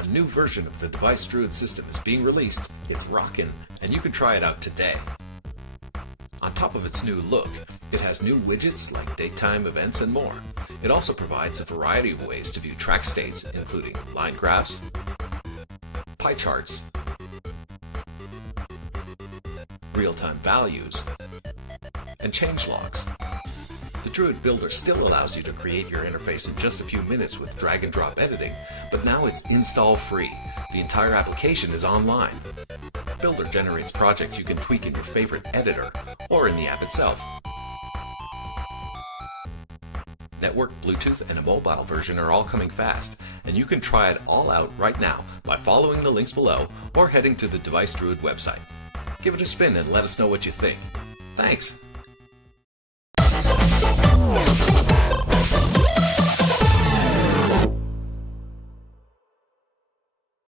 A new version of the Device Druid system is being released, it's rockin', and you can try it out today. On top of its new look, it has new widgets like daytime events and more. It also provides a variety of ways to view track states, including line graphs, pie charts, real-time values, and changelogs. The Druid Builder still allows you to create your interface in just a few minutes with drag-and-drop editing, but now it's install-free. The entire application is online. Builder generates projects you can tweak in your favorite editor or in the app itself. Network, Bluetooth, and a mobile version are all coming fast, and you can try it all out right now by following the links below or heading to the Device Druid website. Give it a spin and let us know what you think. Thanks!